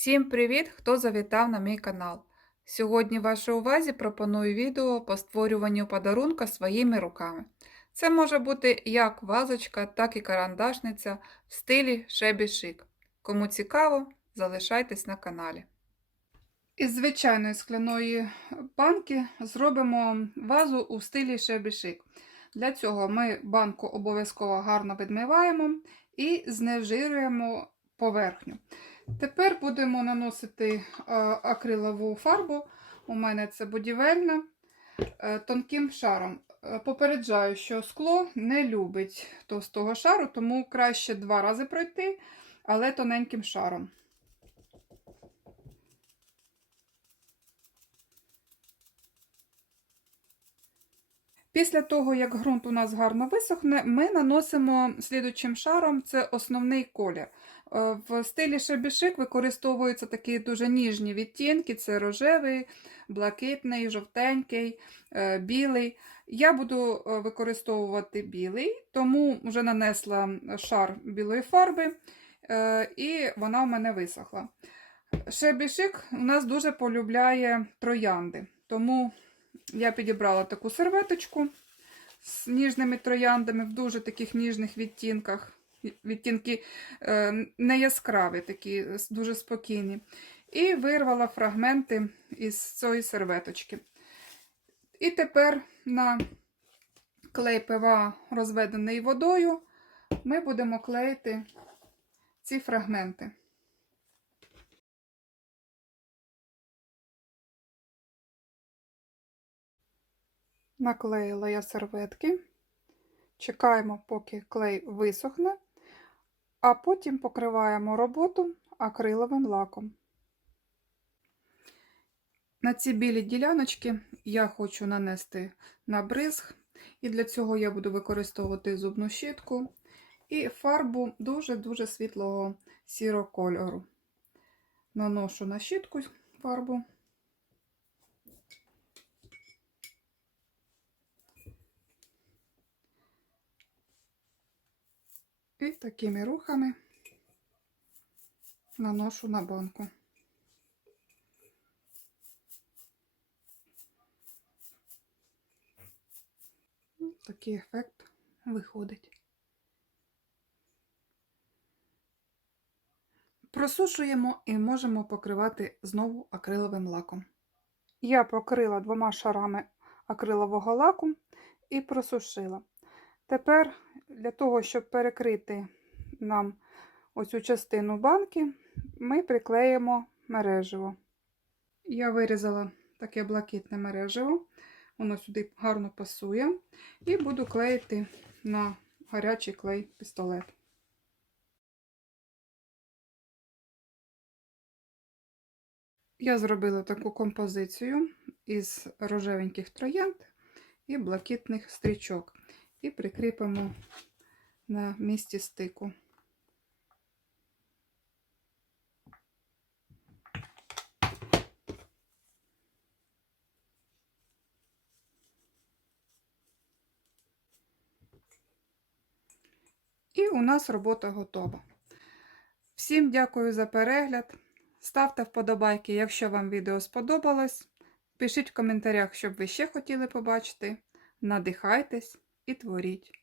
Всім привіт, хто завітав на мій канал. Сьогодні вашій увазі пропоную відео по створюванню подарунка своїми руками. Це може бути як вазочка, так і карандашниця в стилі шебі шик. Кому цікаво, залишайтесь на каналі. Із звичайної скляної банки зробимо вазу у стилі шебі шик. Для цього ми банку обов'язково гарно відмиваємо і знежирюємо поверхню. Тепер будемо наносити е, акрилову фарбу. У мене це будівельна е, тонким шаром. Е, Попереджаю, що скло не любить товстого шару, тому краще два рази пройти, але тоненьким шаром. Після того, як ґрунт у нас гарно висохне, ми наносимо слідучим шаром це основний колір. Е, В стилі шебішик використовуються такі дуже ніжні відтінки: це рожевий, блакитний, жовтенький, е, білий. Я буду е, використовувати білий, тому вже нанесла шар білої фарби, і вона у мене висохла. Шебішик у нас дуже полюбляє троянди, тому я підібрала таку серветочку з ніжними трояндами в дуже таких ніжних відтінках. Відтінки е, не яскраві, такі дуже спокійні. І вирвала фрагменти із цієї серветочки. І тепер на клей ПВА, розведений водою, ми будемо клеїти ці фрагменти. Наклеїла я серветки. Чекаємо, поки клей висохне, а потім покриваємо роботу акриловим лаком. На ці білі діляночки я хочу нанести набризг, і для цього я буду використовувати зубну щітку і фарбу дуже-дуже світлого сірого кольору. Наношу на щітку фарбу. І такими рухами наношу на банку. Такий ефект виходить. Просушуємо і можемо покривати знову акриловим лаком. Я покрила двома шарами акрилового лаку і просушила. Тепер для того, щоб перекрити нам оцю частину банки, ми приклеїмо мереживо. Я вирізала таке блакитне мереживо, воно сюди гарно пасує, і буду клеїти на гарячий клей пістолет. Я зробила таку композицію із рожевеньких троянд і блакитних стрічок і прикріпимо на місці стику. І у нас робота готова. Всім дякую за перегляд. Ставте вподобайки, якщо вам відео сподобалось. Пишіть в коментарях, що б ви ще хотіли побачити. Надихайтесь і творіть.